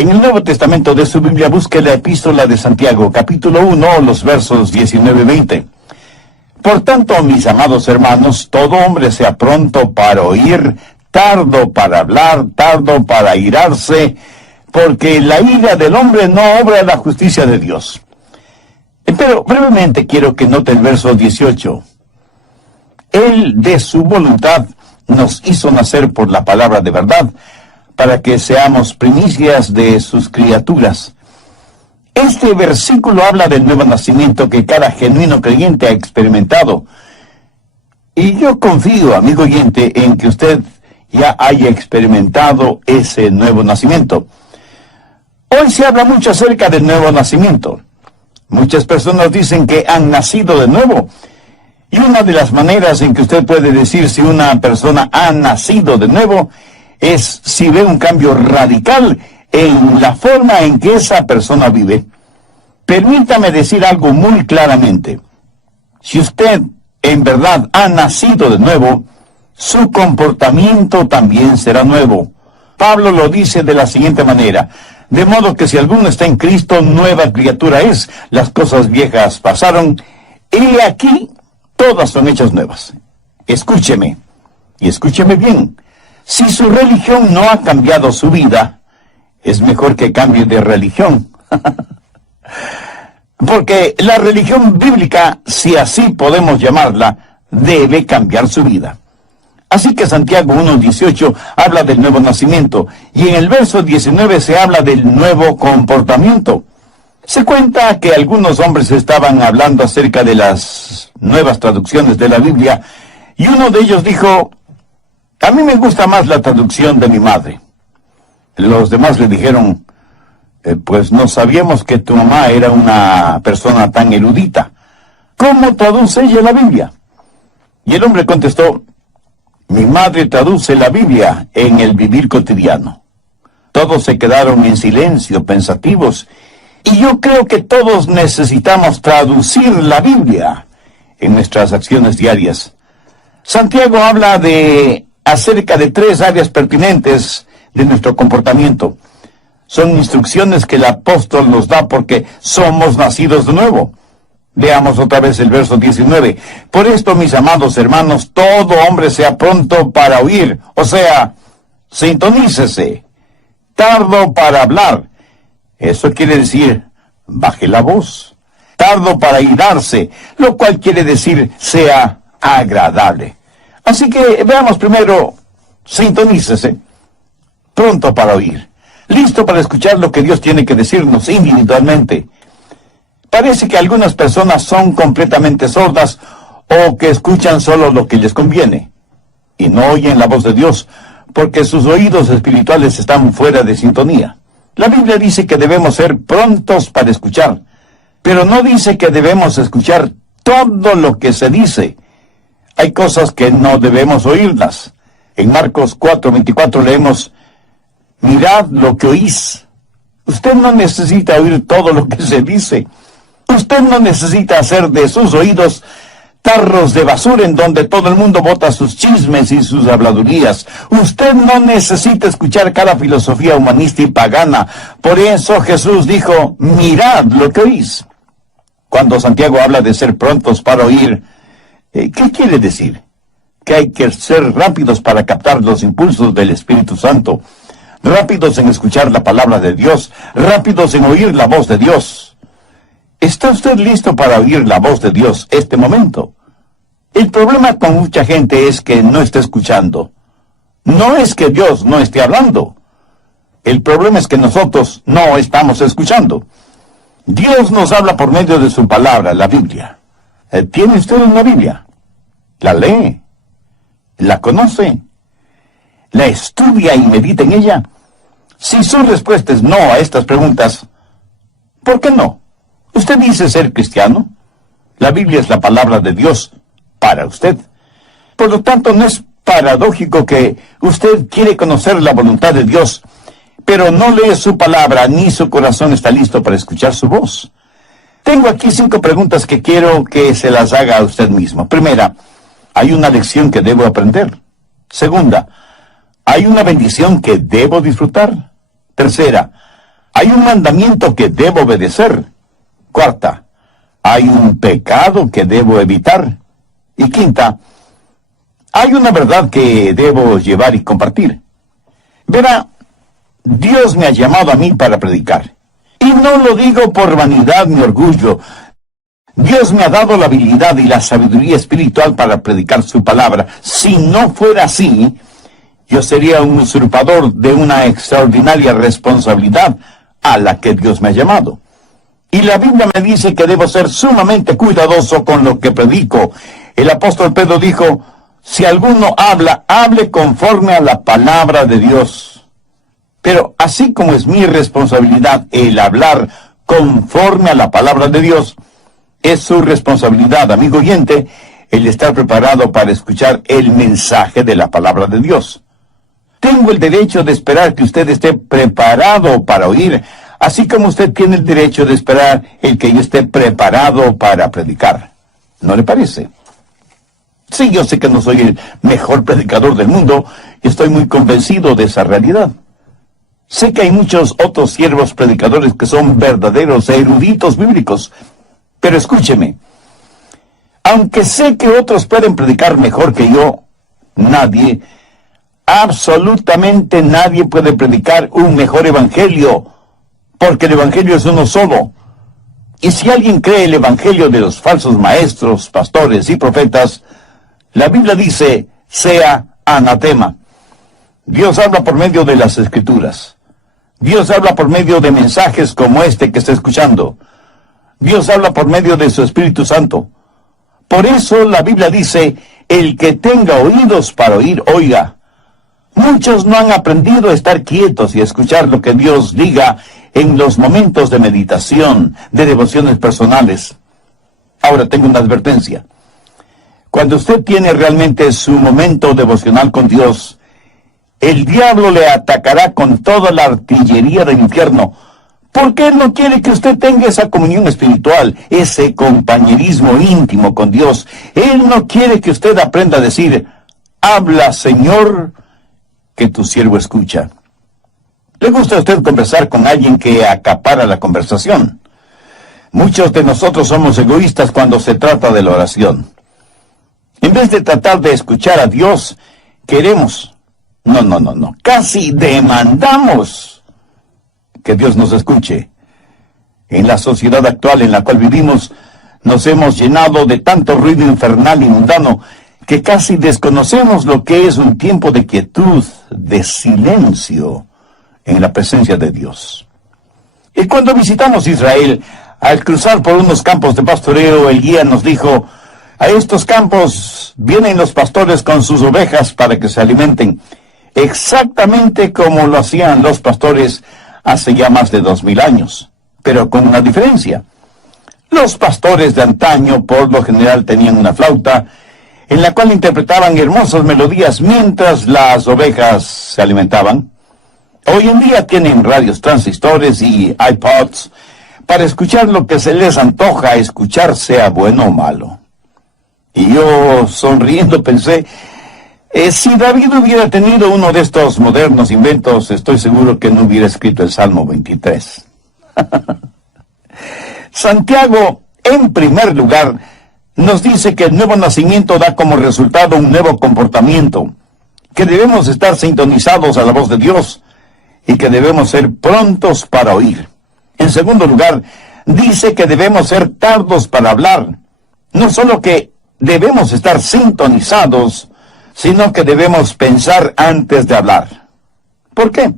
En el Nuevo Testamento de su Biblia busque la Epístola de Santiago, capítulo 1, los versos 19 y 20. Por tanto, mis amados hermanos, todo hombre sea pronto para oír, tardo para hablar, tardo para irarse, porque la ira del hombre no obra la justicia de Dios. Pero brevemente quiero que note el verso 18. Él de su voluntad nos hizo nacer por la palabra de verdad, para que seamos primicias de sus criaturas. Este versículo habla del nuevo nacimiento que cada genuino creyente ha experimentado. Y yo confío, amigo oyente, en que usted ya haya experimentado ese nuevo nacimiento. Hoy se habla mucho acerca del nuevo nacimiento. Muchas personas dicen que han nacido de nuevo. Y una de las maneras en que usted puede decir si una persona ha nacido de nuevo es si ve un cambio radical en la forma en que esa persona vive. Permítame decir algo muy claramente. Si usted en verdad ha nacido de nuevo, su comportamiento también será nuevo. Pablo lo dice de la siguiente manera: de modo que si alguno está en Cristo, nueva criatura es. Las cosas viejas pasaron, y aquí todas son hechas nuevas. Escúcheme, y escúcheme bien. Si su religión no ha cambiado su vida, es mejor que cambie de religión. Porque la religión bíblica, si así podemos llamarla, debe cambiar su vida. Así que Santiago 1:18 habla del nuevo nacimiento, y en el verso 19 se habla del nuevo comportamiento. Se cuenta que algunos hombres estaban hablando acerca de las nuevas traducciones de la Biblia, y uno de ellos dijo: a mí me gusta más la traducción de mi madre. Los demás le dijeron: pues no sabíamos que tu mamá era una persona tan erudita. ¿Cómo traduce ella la Biblia? Y el hombre contestó: mi madre traduce la Biblia en el vivir cotidiano. Todos se quedaron en silencio, pensativos, y yo creo que todos necesitamos traducir la Biblia en nuestras acciones diarias. Santiago habla acerca de 3 áreas pertinentes de nuestro comportamiento. Son instrucciones que el apóstol nos da porque somos nacidos de nuevo. Veamos otra vez el verso 19. Por esto, mis amados hermanos, todo hombre sea pronto para oír, o sea, sintonícese. Tardo para hablar. Eso quiere decir, baje la voz. Tardo para irarse, lo cual quiere decir, sea agradable. Así que veamos primero, sintonícese. Pronto para oír. Listo para escuchar lo que Dios tiene que decirnos individualmente. Parece que algunas personas son completamente sordas o que escuchan solo lo que les conviene y no oyen la voz de Dios porque sus oídos espirituales están fuera de sintonía. La Biblia dice que debemos ser prontos para escuchar, pero no dice que debemos escuchar todo lo que se dice. Hay cosas que no debemos oírlas. En Marcos 4:24 leemos: mirad lo que oís. Usted no necesita oír todo lo que se dice. Usted no necesita hacer de sus oídos tarros de basura en donde todo el mundo bota sus chismes y sus habladurías. Usted no necesita escuchar cada filosofía humanista y pagana. Por eso Jesús dijo: mirad lo que oís. Cuando Santiago habla de ser prontos para oír, ¿qué quiere decir? Que hay que ser rápidos para captar los impulsos del Espíritu Santo, rápidos en escuchar la palabra de Dios, rápidos en oír la voz de Dios. ¿Está usted listo para oír la voz de Dios este momento? El problema con mucha gente es que no está escuchando. No es que Dios no esté hablando. El problema es que nosotros no estamos escuchando. Dios nos habla por medio de su palabra, la Biblia. ¿Tiene usted una Biblia? ¿La lee? ¿La conoce? ¿La estudia y medita en ella? Si su respuesta es no a estas preguntas, ¿por qué no? ¿Usted dice ser cristiano? La Biblia es la palabra de Dios para usted. Por lo tanto, no es paradójico que usted quiere conocer la voluntad de Dios, pero no lee su palabra ni su corazón está listo para escuchar su voz. Tengo aquí 5 preguntas que quiero que se las haga a usted mismo. Primera, ¿hay una lección que debo aprender? Segunda, ¿hay una bendición que debo disfrutar? Tercera, Hay un mandamiento que debo obedecer. Cuarta, hay un pecado que debo evitar. Y quinta, hay una verdad que debo llevar y compartir. Verá, Dios me ha llamado a mí para predicar. Y no lo digo por vanidad ni orgullo. Dios me ha dado la habilidad y la sabiduría espiritual para predicar su palabra. Si no fuera así, yo sería un usurpador de una extraordinaria responsabilidad a la que Dios me ha llamado. Y la Biblia me dice que debo ser sumamente cuidadoso con lo que predico. El apóstol Pedro dijo, si alguno habla, hable conforme a la palabra de Dios. Pero así como es mi responsabilidad el hablar conforme a la palabra de Dios, es su responsabilidad, amigo oyente, el estar preparado para escuchar el mensaje de la palabra de Dios. Tengo el derecho de esperar que usted esté preparado para oír, así como usted tiene el derecho de esperar el que yo esté preparado para predicar. ¿No le parece? Sí, yo sé que no soy el mejor predicador del mundo y estoy muy convencido de esa realidad. Sé que hay muchos otros siervos predicadores que son verdaderos eruditos bíblicos, pero escúcheme, aunque sé que otros pueden predicar mejor que yo, nadie, absolutamente nadie puede predicar un mejor evangelio, porque el evangelio es uno solo. Y si alguien cree el evangelio de los falsos maestros, pastores y profetas, la Biblia dice, sea anatema. Dios habla por medio de las Escrituras. Dios habla por medio de mensajes como este que está escuchando. Dios habla por medio de su Espíritu Santo. Por eso la Biblia dice, el que tenga oídos para oír, oiga. Muchos no han aprendido a estar quietos y a escuchar lo que Dios diga en los momentos de meditación, de devociones personales. Ahora tengo una advertencia. Cuando usted tiene realmente su momento devocional con Dios, el diablo le atacará con toda la artillería del infierno, porque él no quiere que usted tenga esa comunión espiritual, ese compañerismo íntimo con Dios. Él no quiere que usted aprenda a decir, habla, Señor, que tu siervo escucha. ¿Le gusta a usted conversar con alguien que acapara la conversación? Muchos de nosotros somos egoístas cuando se trata de la oración. En vez de tratar de escuchar a Dios, queremos, casi demandamos que Dios nos escuche. En la sociedad actual en la cual vivimos, nos hemos llenado de tanto ruido infernal y mundano que casi desconocemos lo que es un tiempo de quietud, de silencio en la presencia de Dios. Y cuando visitamos Israel, al cruzar por unos campos de pastoreo, el guía nos dijo, a estos campos vienen los pastores con sus ovejas para que se alimenten, exactamente como lo hacían los pastores hace ya más de 2000 años, pero con una diferencia. Los pastores de antaño por lo general tenían una flauta, en la cual interpretaban hermosas melodías mientras las ovejas se alimentaban. Hoy en día tienen radios transistores y iPods para escuchar lo que se les antoja escuchar, sea bueno o malo. Y yo, sonriendo, pensé, si David hubiera tenido uno de estos modernos inventos, estoy seguro que no hubiera escrito el Salmo 23. Santiago, en primer lugar, nos dice que el nuevo nacimiento da como resultado un nuevo comportamiento, que debemos estar sintonizados a la voz de Dios y que debemos ser prontos para oír. En segundo lugar, dice que debemos ser tardos para hablar. No solo que debemos estar sintonizados, sino que debemos pensar antes de hablar. ¿Por qué?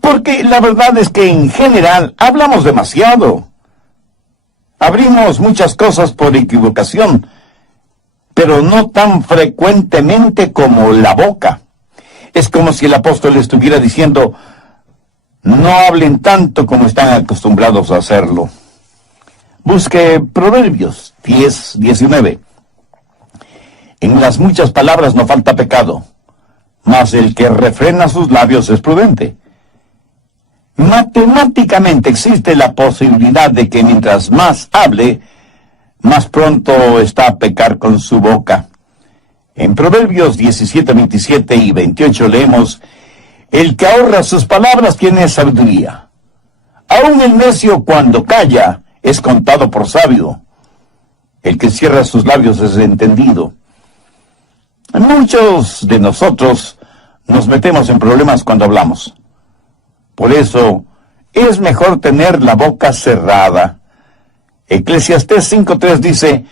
Porque la verdad es que en general hablamos demasiado. Abrimos muchas cosas por equivocación, pero no tan frecuentemente como la boca. Es como si el apóstol estuviera diciendo, no hablen tanto como están acostumbrados a hacerlo. Busque Proverbios 10:19. En las muchas palabras no falta pecado, mas el que refrena sus labios es prudente. Matemáticamente existe la posibilidad de que mientras más hable, más pronto está a pecar con su boca. En Proverbios 17:27 y 28 leemos, el que ahorra sus palabras tiene sabiduría, Aún el necio cuando calla es contado por sabio. El que cierra sus labios es entendido. Muchos de nosotros nos metemos en problemas cuando hablamos. Por eso es mejor tener la boca cerrada. Eclesiastés 5:3 dice,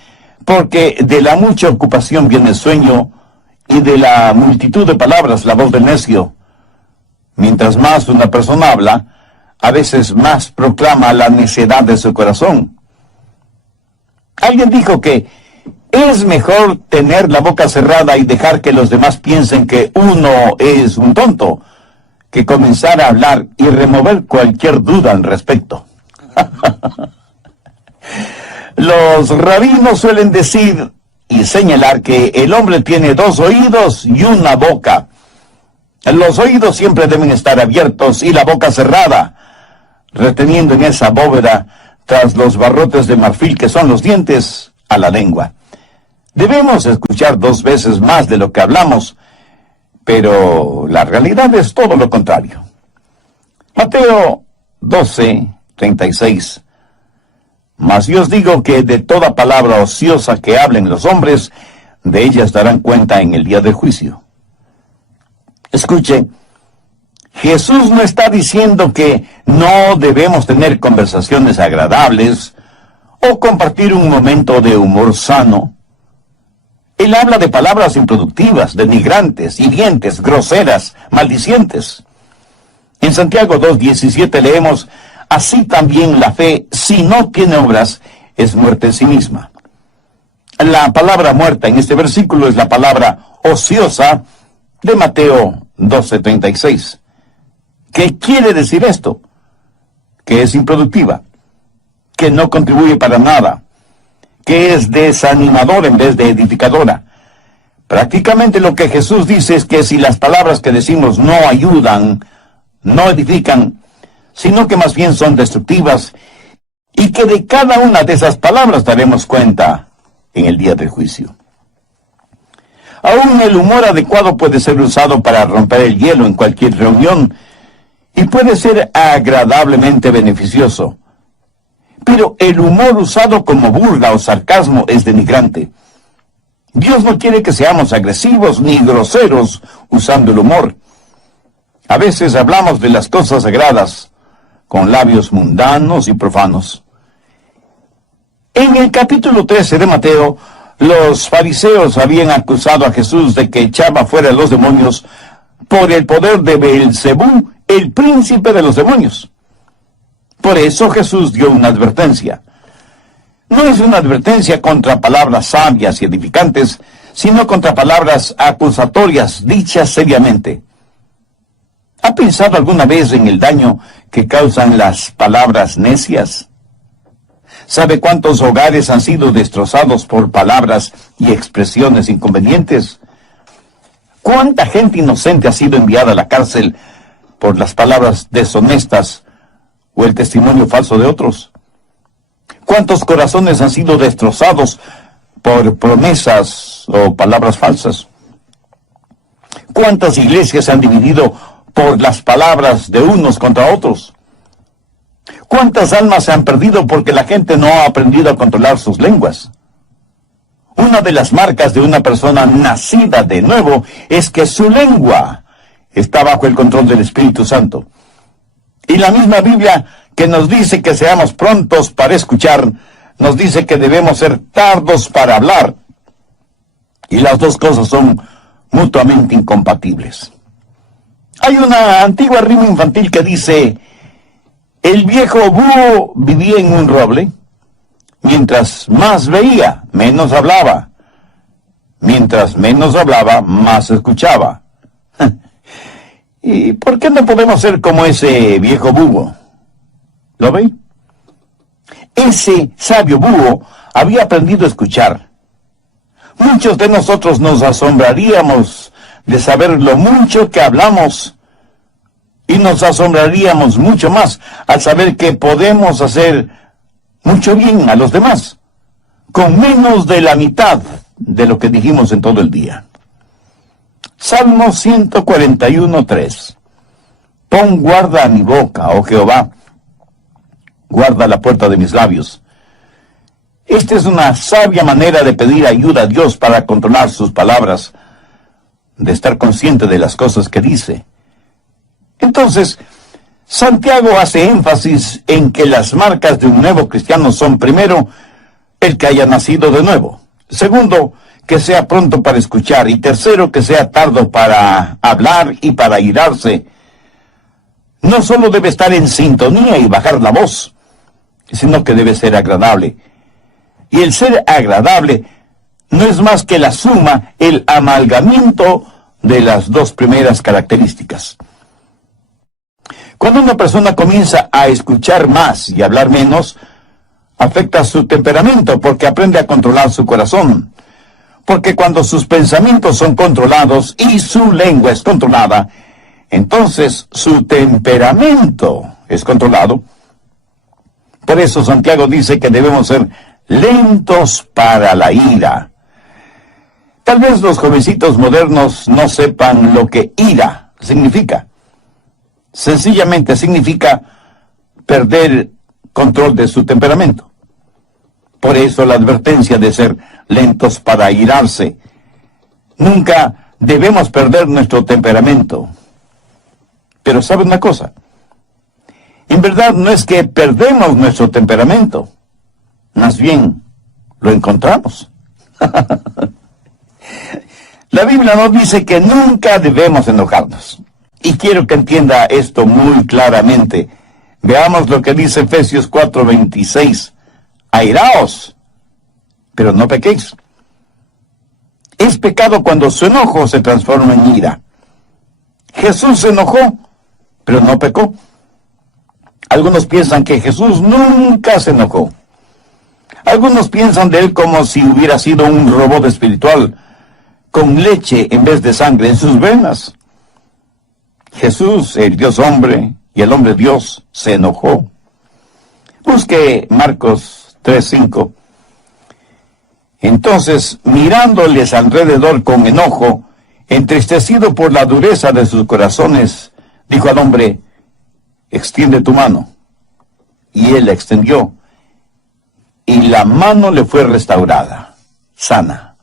porque de la mucha ocupación viene el sueño, y de la multitud de palabras la voz del necio. Mientras más una persona habla, a veces más proclama la necedad de su corazón. Alguien dijo que es mejor tener la boca cerrada y dejar que los demás piensen que uno es un tonto, que comenzar a hablar y remover cualquier duda al respecto. Los rabinos suelen decir y señalar que el hombre tiene 2 oídos y una boca. Los oídos siempre deben estar abiertos y la boca cerrada, reteniendo en esa bóveda, tras los barrotes de marfil que son los dientes, a la lengua. Debemos escuchar 2 veces más de lo que hablamos, pero la realidad es todo lo contrario. Mateo 12:36. Mas yo os digo que de toda palabra ociosa que hablen los hombres, de ellas darán cuenta en el día del juicio. Escuche, Jesús no está diciendo que no debemos tener conversaciones agradables o compartir un momento de humor sano. Él habla de palabras improductivas, denigrantes, hirientes, groseras, maldicientes. En Santiago 2:17 leemos, así también la fe, si no tiene obras, es muerte en sí misma. La palabra muerta en este versículo es la palabra ociosa de Mateo 12:36. ¿Qué quiere decir esto? Que es improductiva, que no contribuye para nada, que es desanimadora en vez de edificadora. Prácticamente lo que Jesús dice es que si las palabras que decimos no ayudan, no edifican, sino que más bien son destructivas, y que de cada una de esas palabras daremos cuenta en el día del juicio. Aún el humor adecuado puede ser usado para romper el hielo en cualquier reunión, y puede ser agradablemente beneficioso. Pero el humor usado como burla o sarcasmo es denigrante. Dios no quiere que seamos agresivos ni groseros usando el humor. A veces hablamos de las cosas sagradas con labios mundanos y profanos. En el capítulo 13 de Mateo, los fariseos habían acusado a Jesús de que echaba fuera a los demonios por el poder de Beelzebú, el príncipe de los demonios. Por eso Jesús dio una advertencia. No es una advertencia contra palabras sabias y edificantes, sino contra palabras acusatorias dichas seriamente. ¿Ha pensado alguna vez en el daño que causan las palabras necias? ¿Sabe cuántos hogares han sido destrozados por palabras y expresiones inconvenientes? ¿Cuánta gente inocente ha sido enviada a la cárcel por las palabras deshonestas o el testimonio falso de otros? ¿Cuántos corazones han sido destrozados por promesas o palabras falsas? ¿Cuántas iglesias se han dividido por las palabras de unos contra otros? ¿Cuántas almas se han perdido porque la gente no ha aprendido a controlar sus lenguas? Una de las marcas de una persona nacida de nuevo es que su lengua está bajo el control del Espíritu Santo. Y la misma Biblia que nos dice que seamos prontos para escuchar, nos dice que debemos ser tardos para hablar. Y las dos cosas son mutuamente incompatibles. Hay una antigua rima infantil que dice, el viejo búho vivía en un roble, mientras más veía, menos hablaba. Mientras menos hablaba, más escuchaba. ¿Y por qué no podemos ser como ese viejo búho? ¿Lo ve? Ese sabio búho había aprendido a escuchar. Muchos de nosotros nos asombraríamos de saber lo mucho que hablamos, y nos asombraríamos mucho más al saber que podemos hacer mucho bien a los demás, con menos de la mitad de lo que dijimos en todo el día. Salmo 141:3. Pon guarda a mi boca, oh Jehová, guarda la puerta de mis labios. Esta es una sabia manera de pedir ayuda a Dios para controlar sus palabras, de estar consciente de las cosas que dice. Entonces, Santiago hace énfasis en que las marcas de un nuevo cristiano son, primero, el que haya nacido de nuevo; segundo, que sea pronto para escuchar; y tercero, que sea tardo para hablar y para irarse. No solo debe estar en sintonía y bajar la voz, sino que debe ser agradable. Y el ser agradable no es más que la suma, el amalgamiento de las dos primeras características. Cuando una persona comienza a escuchar más y hablar menos, afecta su temperamento porque aprende a controlar su corazón. Porque cuando sus pensamientos son controlados y su lengua es controlada, entonces su temperamento es controlado. Por eso Santiago dice que debemos ser lentos para la ira. Tal vez los jovencitos modernos no sepan lo que ira significa. Sencillamente significa perder control de su temperamento. Por eso la advertencia de ser lentos para irarse. Nunca debemos perder nuestro temperamento. Pero ¿sabe una cosa? En verdad no es que perdemos nuestro temperamento. Más bien, lo encontramos. La Biblia nos dice que nunca debemos enojarnos. Y quiero que entienda esto muy claramente. Veamos lo que dice Efesios 4:26. Airaos, pero no pequéis. Es pecado cuando su enojo se transforma en ira. Jesús se enojó, pero no pecó. Algunos piensan que Jesús nunca se enojó. Algunos piensan de él como si hubiera sido un robot espiritual, con leche en vez de sangre en sus venas. Jesús, el Dios hombre y el hombre Dios, se enojó. Busque Marcos 3:5. Entonces, mirándoles alrededor con enojo, entristecido por la dureza de sus corazones, dijo al hombre: extiende tu mano. Y él la extendió, y la mano le fue restaurada, sana.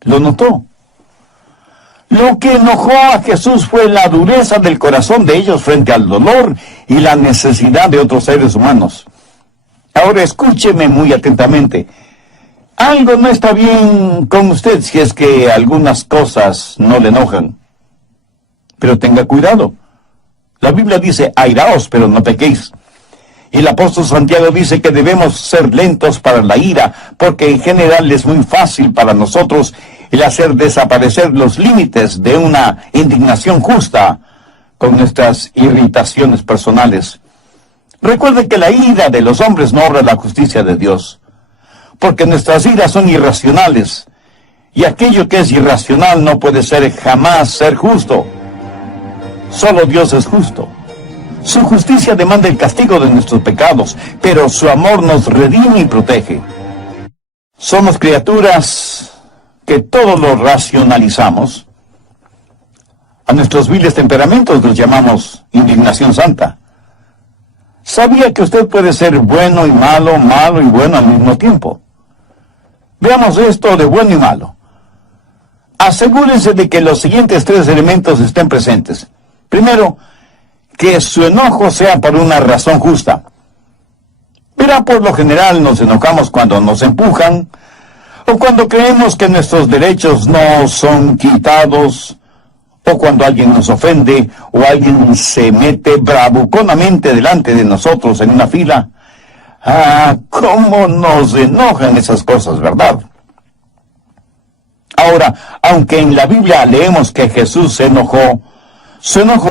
¿Lo notó? Lo que enojó a Jesús fue la dureza del corazón de ellos frente al dolor y la necesidad de otros seres humanos. Ahora escúcheme muy atentamente. Algo no está bien con usted si es que algunas cosas no le enojan. Pero tenga cuidado. La Biblia dice, airaos, pero no pequéis. Y el apóstol Santiago dice que debemos ser lentos para la ira, porque en general es muy fácil para nosotros el hacer desaparecer los límites de una indignación justa con nuestras irritaciones personales. Recuerde que la ira de los hombres no obra la justicia de Dios, porque nuestras iras son irracionales, y aquello que es irracional no puede jamás ser justo. Solo Dios es justo. Su justicia demanda el castigo de nuestros pecados, pero su amor nos redime y protege. Somos criaturas que todo lo racionalizamos. A nuestros viles temperamentos los llamamos indignación santa. ¿Sabía que usted puede ser bueno y malo, malo y bueno al mismo tiempo? Veamos esto de bueno y malo. Asegúrense de que los siguientes tres elementos estén presentes. Primero, que su enojo sea por una razón justa. Verá, por lo general nos enojamos cuando nos empujan, o cuando creemos que nuestros derechos no son quitados, o cuando alguien nos ofende, o alguien se mete bravuconamente delante de nosotros en una fila. Ah, cómo nos enojan esas cosas, ¿verdad? Ahora, aunque en la Biblia leemos que Jesús se enojó, su enojo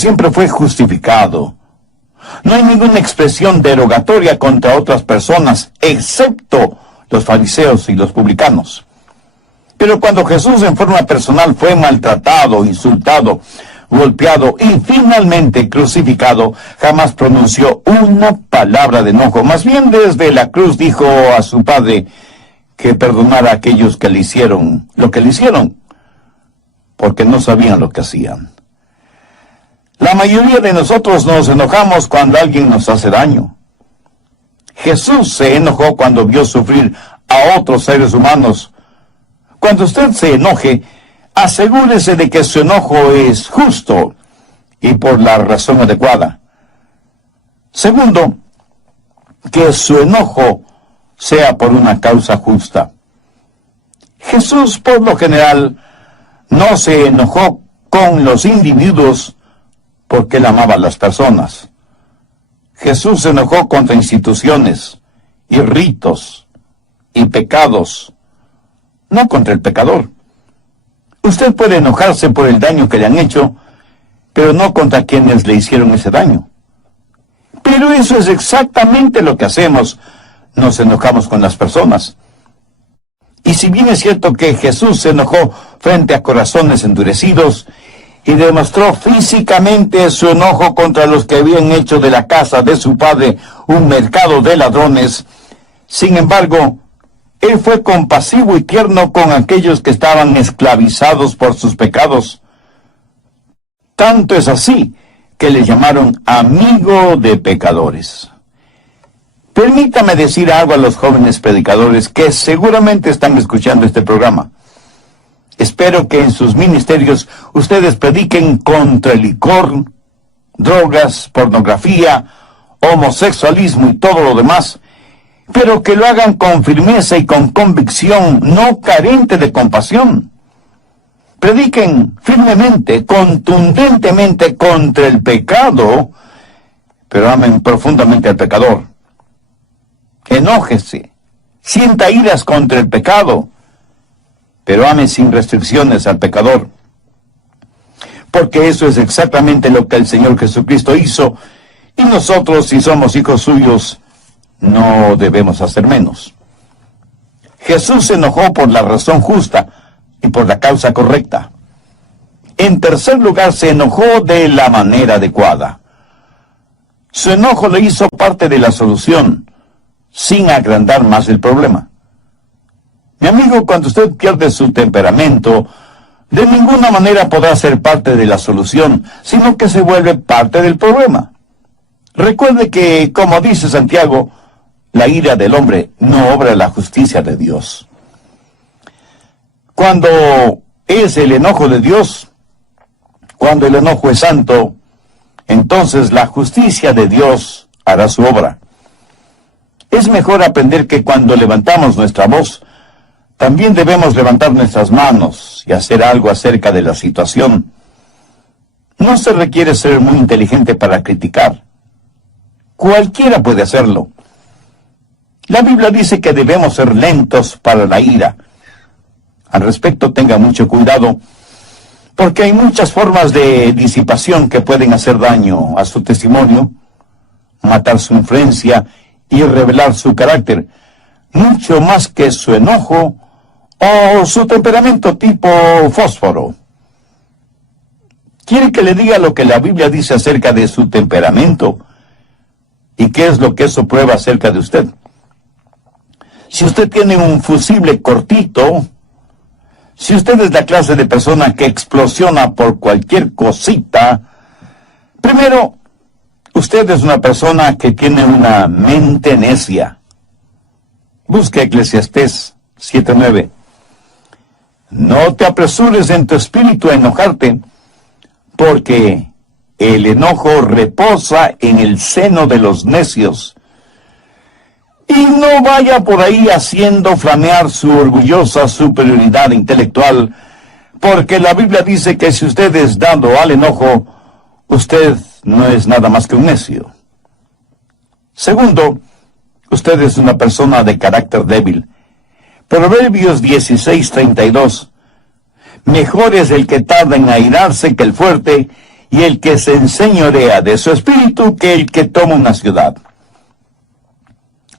siempre fue justificado. No hay ninguna expresión derogatoria contra otras personas, excepto los fariseos y los publicanos. Pero cuando Jesús en forma personal fue maltratado, insultado, golpeado y finalmente crucificado, jamás pronunció una palabra de enojo. Más bien desde la cruz dijo a su Padre que perdonara a aquellos que le hicieron lo que le hicieron, porque no sabían lo que hacían. La mayoría de nosotros nos enojamos cuando alguien nos hace daño. Jesús se enojó cuando vio sufrir a otros seres humanos. Cuando usted se enoje, asegúrese de que su enojo es justo y por la razón adecuada. Segundo, que su enojo sea por una causa justa. Jesús, por lo general, no se enojó con los individuos porque él amaba a las personas. Jesús se enojó contra instituciones y ritos y pecados, no contra el pecador. Usted puede enojarse por el daño que le han hecho, pero no contra quienes le hicieron ese daño. Pero eso es exactamente lo que hacemos. Nos enojamos con las personas. Y si bien es cierto que Jesús se enojó frente a corazones endurecidos y demostró físicamente su enojo contra los que habían hecho de la casa de su padre un mercado de ladrones, sin embargo, él fue compasivo y tierno con aquellos que estaban esclavizados por sus pecados. Tanto es así que le llamaron amigo de pecadores. Permítame decir algo a los jóvenes predicadores que seguramente están escuchando este programa. Espero que en sus ministerios ustedes prediquen contra el licor, drogas, pornografía, homosexualismo y todo lo demás, pero que lo hagan con firmeza y con convicción, no carente de compasión. Prediquen firmemente, contundentemente contra el pecado, pero amen profundamente al pecador. Enójese, sienta iras contra el pecado, pero ame sin restricciones al pecador. Porque eso es exactamente lo que el Señor Jesucristo hizo, y nosotros, si somos hijos suyos, no debemos hacer menos. Jesús se enojó por la razón justa y por la causa correcta. En tercer lugar, se enojó de la manera adecuada. Su enojo le hizo parte de la solución, sin agrandar más el problema. Mi amigo, cuando usted pierde su temperamento, de ninguna manera podrá ser parte de la solución, sino que se vuelve parte del problema. Recuerde que, como dice Santiago, la ira del hombre no obra la justicia de Dios. Cuando es el enojo de Dios, cuando el enojo es santo, entonces la justicia de Dios hará su obra. Es mejor aprender que cuando levantamos nuestra voz, también debemos levantar nuestras manos y hacer algo acerca de la situación. No se requiere ser muy inteligente para criticar. Cualquiera puede hacerlo. La Biblia dice que debemos ser lentos para la ira. Al respecto, tenga mucho cuidado, porque hay muchas formas de disipación que pueden hacer daño a su testimonio, matar su influencia y revelar su carácter, mucho más que su enojo o su temperamento tipo fósforo. ¿Quiere que le diga lo que la Biblia dice acerca de su temperamento? ¿Y qué es lo que eso prueba acerca de usted? Si usted tiene un fusible cortito, si usted es la clase de persona que explosiona por cualquier cosita, primero, usted es una persona que tiene una mente necia. Busque Eclesiastés 7:9. No te apresures en tu espíritu a enojarte, porque el enojo reposa en el seno de los necios. Y no vaya por ahí haciendo flamear su orgullosa superioridad intelectual, porque la Biblia dice que si usted es dado al enojo, usted no es nada más que un necio. Segundo, usted es una persona de carácter débil. Proverbios 16:32. Mejor es el que tarda en airarse que el fuerte, y el que se enseñorea de su espíritu que el que toma una ciudad.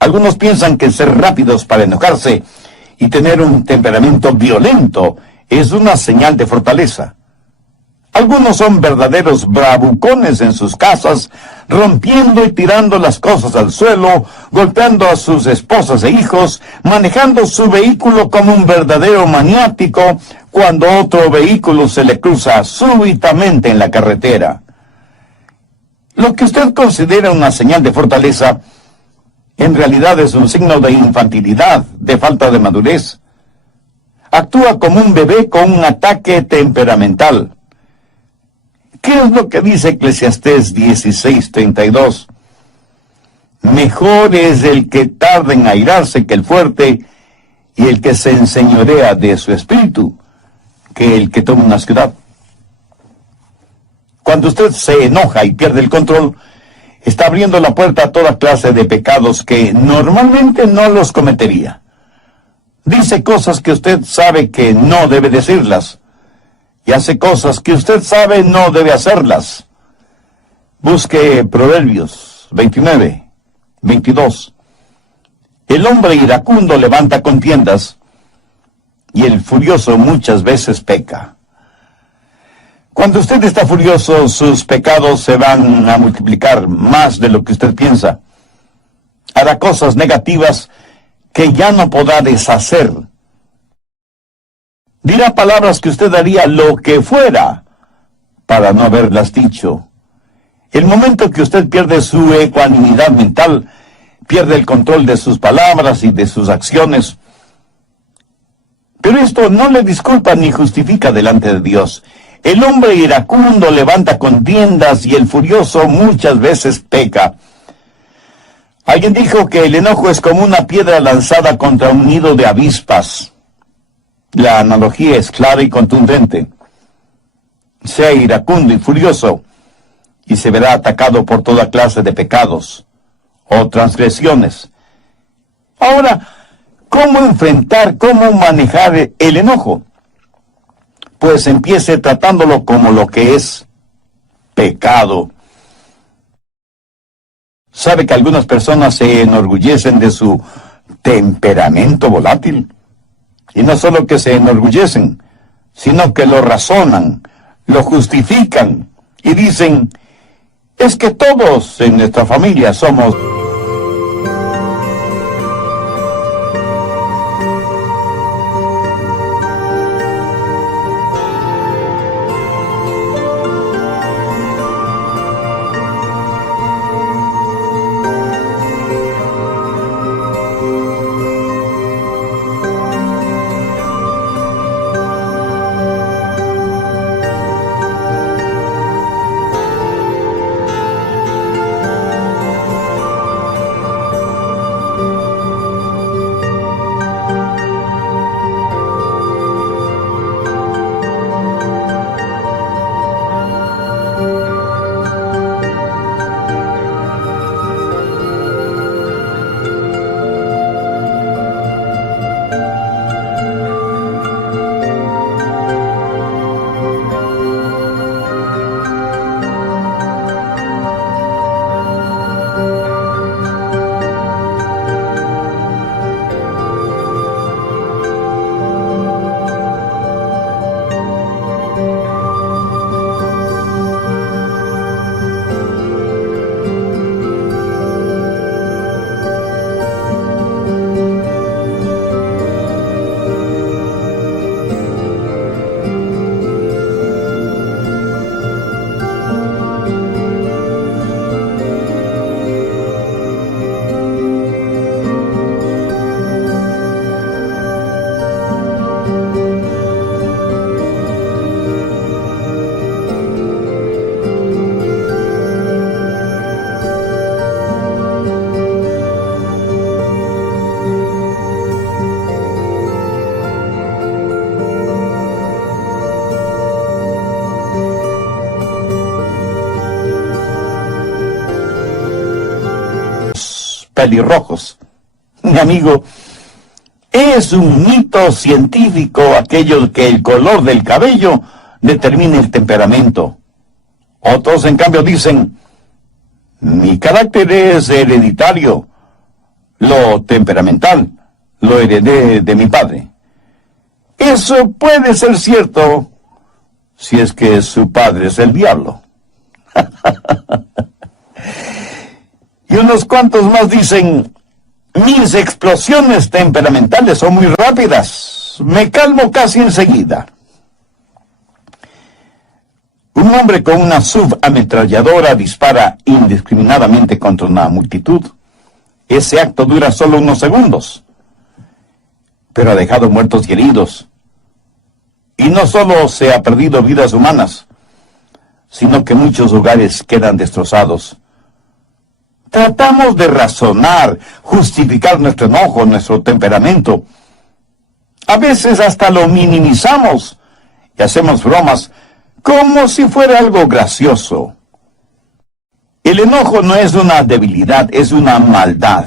Algunos piensan que ser rápidos para enojarse y tener un temperamento violento es una señal de fortaleza. Algunos son verdaderos bravucones en sus casas, rompiendo y tirando las cosas al suelo, golpeando a sus esposas e hijos, manejando su vehículo como un verdadero maniático cuando otro vehículo se le cruza súbitamente en la carretera. Lo que usted considera una señal de fortaleza, en realidad es un signo de infantilidad, de falta de madurez. Actúa como un bebé con un ataque temperamental. ¿Qué es lo que dice Eclesiastés 16:32? Mejor es el que tarda en airarse que el fuerte, y el que se enseñorea de su espíritu que el que toma una ciudad. Cuando usted se enoja y pierde el control, está abriendo la puerta a toda clase de pecados que normalmente no los cometería. Dice cosas que usted sabe que no debe decirlas, y hace cosas que usted sabe no debe hacerlas. Busque Proverbios 29:22. El hombre iracundo levanta contiendas, y el furioso muchas veces peca. Cuando usted está furioso, sus pecados se van a multiplicar más de lo que usted piensa. Hará cosas negativas que ya no podrá deshacer. Dirá palabras que usted haría lo que fuera para no haberlas dicho. El momento que usted pierde su ecuanimidad mental, pierde el control de sus palabras y de sus acciones. Pero esto no le disculpa ni justifica delante de Dios. El hombre iracundo levanta contiendas y el furioso muchas veces peca. Alguien dijo que el enojo es como una piedra lanzada contra un nido de avispas. La analogía es clara y contundente. Sea iracundo y furioso, y se verá atacado por toda clase de pecados o transgresiones. Ahora, ¿cómo enfrentar, cómo manejar el enojo? Pues empiece tratándolo como lo que es: pecado. ¿Sabe que algunas personas se enorgullecen de su temperamento volátil? Y no solo que se enorgullecen, sino que lo razonan, lo justifican y dicen: es que todos en nuestra familia somos... pelirrojos. Mi amigo, es un mito científico aquello que el color del cabello determine el temperamento. Otros, en cambio, dicen, mi carácter es hereditario, lo temperamental, lo heredé de mi padre. Eso puede ser cierto si es que su padre es el diablo. Y unos cuantos más dicen, mis explosiones temperamentales son muy rápidas, me calmo casi enseguida. Un hombre con una subametralladora dispara indiscriminadamente contra una multitud. Ese acto dura solo unos segundos, pero ha dejado muertos y heridos. Y no solo se ha perdido vidas humanas, sino que muchos hogares quedan destrozados. Tratamos de razonar, justificar nuestro enojo, nuestro temperamento. A veces hasta lo minimizamos y hacemos bromas como si fuera algo gracioso. El enojo no es una debilidad, es una maldad.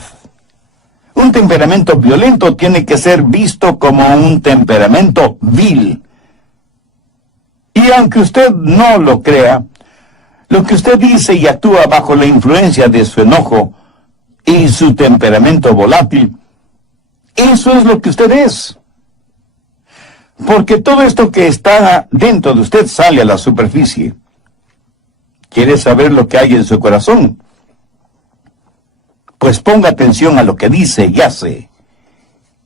Un temperamento violento tiene que ser visto como un temperamento vil. Y aunque usted no lo crea, lo que usted dice y actúa bajo la influencia de su enojo y su temperamento volátil, eso es lo que usted es. Porque todo esto que está dentro de usted sale a la superficie. ¿Quiere saber lo que hay en su corazón? Pues ponga atención a lo que dice y hace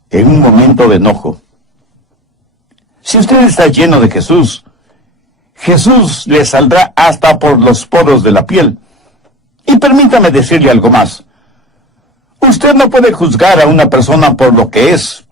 en un momento de enojo. Si usted está lleno de Jesús, Jesús le saldrá hasta por los poros de la piel. Y permítame decirle algo más. Usted no puede juzgar a una persona por lo que es.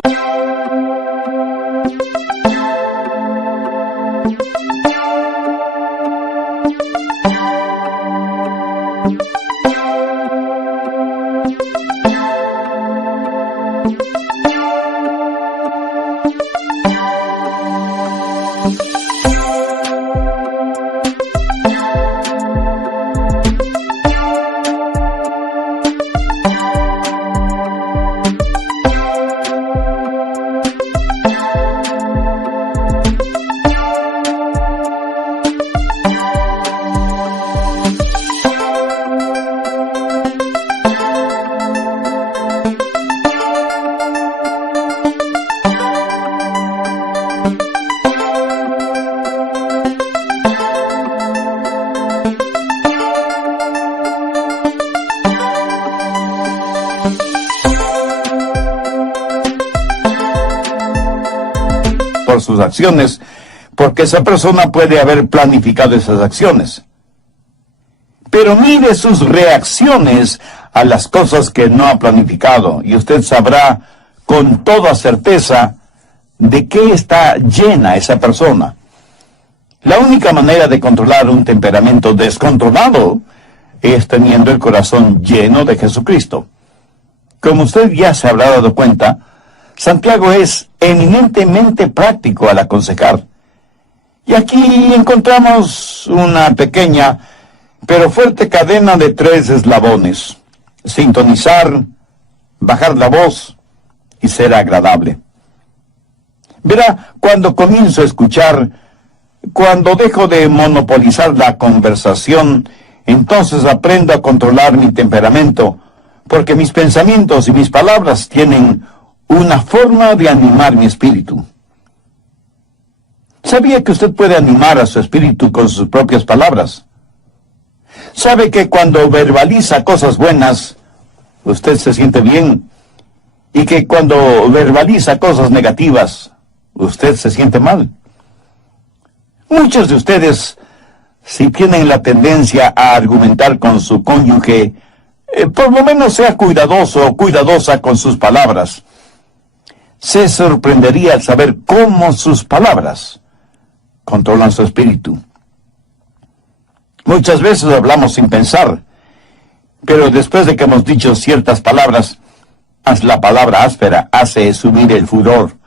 Por sus acciones, porque esa persona puede haber planificado esas acciones. Pero mire sus reacciones a las cosas que no ha planificado, y usted sabrá con toda certeza de qué está llena esa persona. La única manera de controlar un temperamento descontrolado es teniendo el corazón lleno de Jesucristo. Como usted ya se habrá dado cuenta, Santiago es eminentemente práctico al aconsejar. Y aquí encontramos una pequeña pero fuerte cadena de 3 eslabones: sintonizar, bajar la voz y ser agradable. Verá, cuando comienzo a escuchar, cuando dejo de monopolizar la conversación, entonces aprendo a controlar mi temperamento, porque mis pensamientos y mis palabras tienen una forma de animar mi espíritu. ¿Sabía que usted puede animar a su espíritu con sus propias palabras? ¿Sabe que cuando verbaliza cosas buenas, usted se siente bien? Y que cuando verbaliza cosas negativas, usted se siente mal. Muchos de ustedes, si tienen la tendencia a argumentar con su cónyuge, por lo menos sea cuidadoso o cuidadosa con sus palabras. Se sorprendería al saber cómo sus palabras controlan su espíritu. Muchas veces hablamos sin pensar, pero después de que hemos dicho ciertas palabras, la palabra áspera hace subir el furor.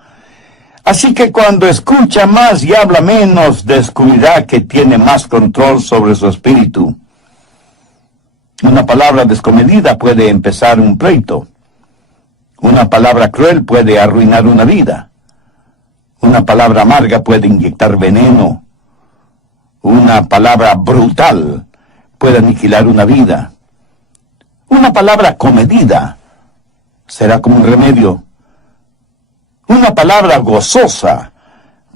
Así que cuando escucha más y habla menos, descubrirá que tiene más control sobre su espíritu. Una palabra descomedida puede empezar un pleito. Una palabra cruel puede arruinar una vida. Una palabra amarga puede inyectar veneno. Una palabra brutal puede aniquilar una vida. Una palabra comedida será como un remedio. Una palabra gozosa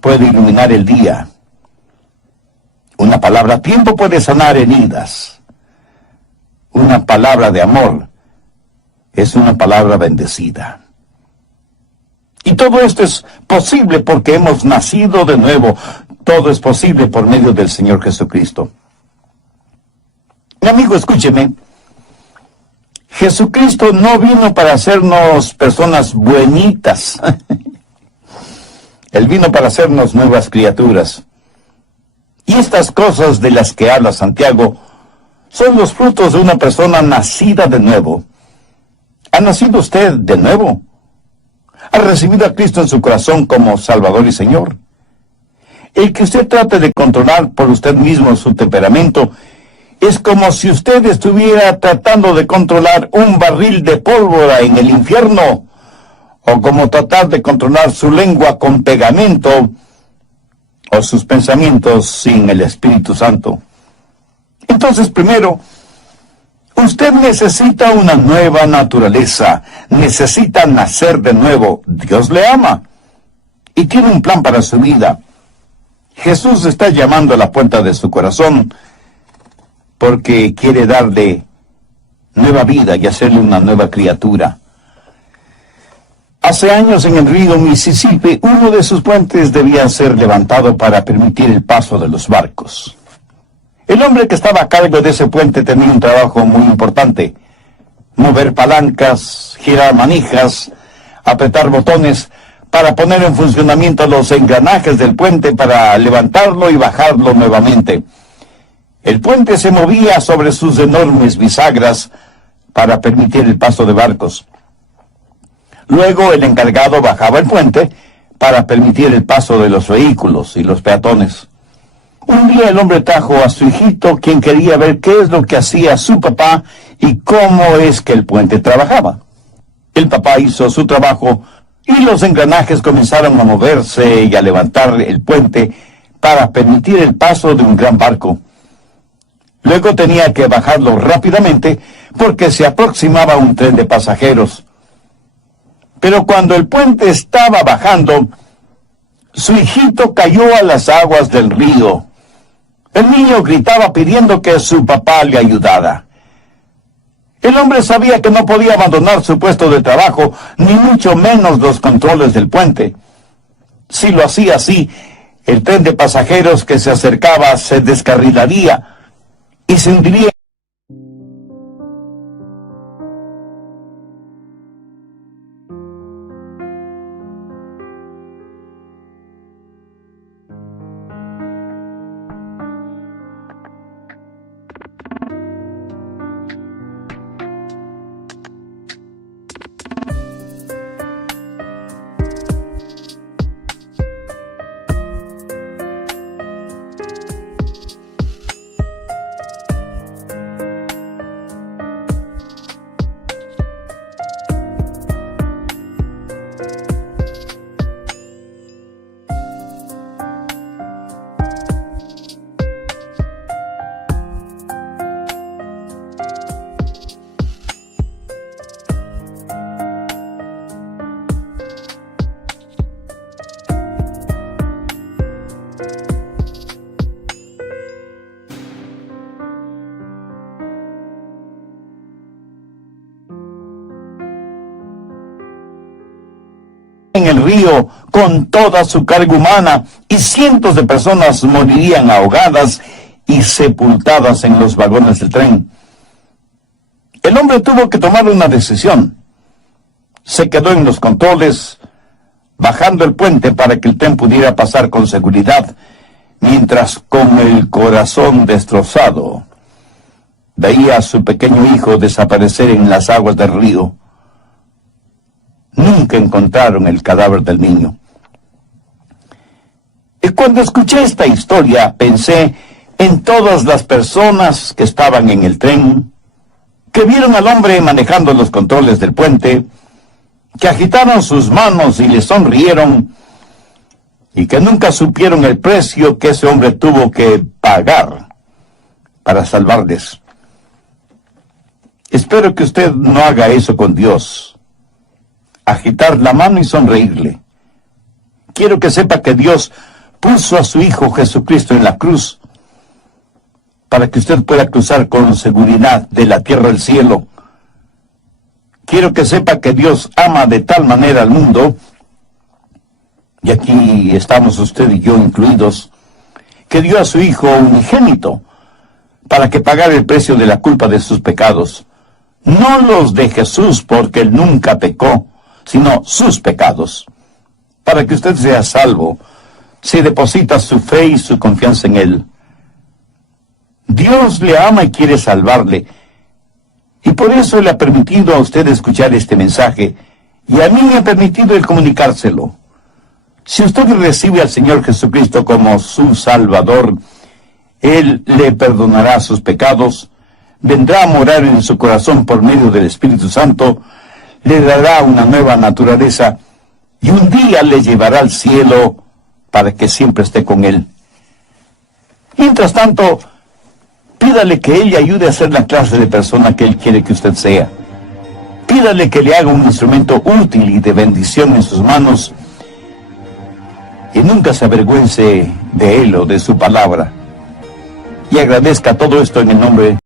puede iluminar el día. Una palabra a tiempo puede sanar heridas. Una palabra de amor es una palabra bendecida. Y todo esto es posible porque hemos nacido de nuevo. Todo es posible por medio del Señor Jesucristo. Mi amigo, escúcheme. Jesucristo no vino para hacernos personas buenitas. Él vino para hacernos nuevas criaturas. Y estas cosas de las que habla Santiago son los frutos de una persona nacida de nuevo. ¿Ha nacido usted de nuevo? ¿Ha recibido a Cristo en su corazón como Salvador y Señor? El que usted trate de controlar por usted mismo su temperamento es como si usted estuviera tratando de controlar un barril de pólvora en el infierno, o como tratar de controlar su lengua con pegamento, o sus pensamientos sin el Espíritu Santo. Entonces, primero, usted necesita una nueva naturaleza, necesita nacer de nuevo. Dios le ama y tiene un plan para su vida. Jesús está llamando a la puerta de su corazón porque quiere darle nueva vida y hacerle una nueva criatura. Hace años en el río Mississippi, uno de sus puentes debía ser levantado para permitir el paso de los barcos. El hombre que estaba a cargo de ese puente tenía un trabajo muy importante: mover palancas, girar manijas, apretar botones para poner en funcionamiento los engranajes del puente para levantarlo y bajarlo nuevamente. El puente se movía sobre sus enormes bisagras para permitir el paso de barcos. Luego el encargado bajaba el puente para permitir el paso de los vehículos y los peatones. Un día el hombre trajo a su hijito, quien quería ver qué es lo que hacía su papá y cómo es que el puente trabajaba. El papá hizo su trabajo y los engranajes comenzaron a moverse y a levantar el puente para permitir el paso de un gran barco. Luego tenía que bajarlo rápidamente porque se aproximaba un tren de pasajeros. Pero cuando el puente estaba bajando, su hijito cayó a las aguas del río. El niño gritaba pidiendo que su papá le ayudara. El hombre sabía que no podía abandonar su puesto de trabajo, ni mucho menos los controles del puente. Si lo hacía así, el tren de pasajeros que se acercaba se descarrilaría y se hundiría. En el río con toda su carga humana y cientos de personas morirían ahogadas y sepultadas en los vagones del tren. El hombre tuvo que tomar una decisión. Se quedó en los controles, bajando el puente para que el tren pudiera pasar con seguridad, mientras con el corazón destrozado veía a su pequeño hijo desaparecer en las aguas del río. Nunca encontraron el cadáver del niño. Y cuando escuché esta historia, pensé en todas las personas que estaban en el tren, que vieron al hombre manejando los controles del puente, que agitaron sus manos y le sonrieron, y que nunca supieron el precio que ese hombre tuvo que pagar para salvarles. Espero que usted no haga eso con Dios, agitar la mano y sonreírle. Quiero que sepa que Dios puso a su Hijo Jesucristo en la cruz para que usted pueda cruzar con seguridad de la tierra al cielo. Quiero que sepa que Dios ama de tal manera al mundo, y aquí estamos usted y yo incluidos, que dio a su Hijo unigénito para que pagara el precio de la culpa de sus pecados. No los de Jesús, porque Él nunca pecó, sino sus pecados. Para que usted sea salvo, si deposita su fe y su confianza en Él. Dios le ama y quiere salvarle, y por eso le ha permitido a usted escuchar este mensaje, y a mí me ha permitido el comunicárselo. Si usted recibe al Señor Jesucristo como su Salvador, Él le perdonará sus pecados, vendrá a morar en su corazón por medio del Espíritu Santo, le dará una nueva naturaleza, y un día le llevará al cielo para que siempre esté con Él. Mientras tanto, pídale que Él le ayude a ser la clase de persona que Él quiere que usted sea. Pídale que le haga un instrumento útil y de bendición en sus manos, y nunca se avergüence de Él o de su palabra. Y agradezca todo esto en el nombre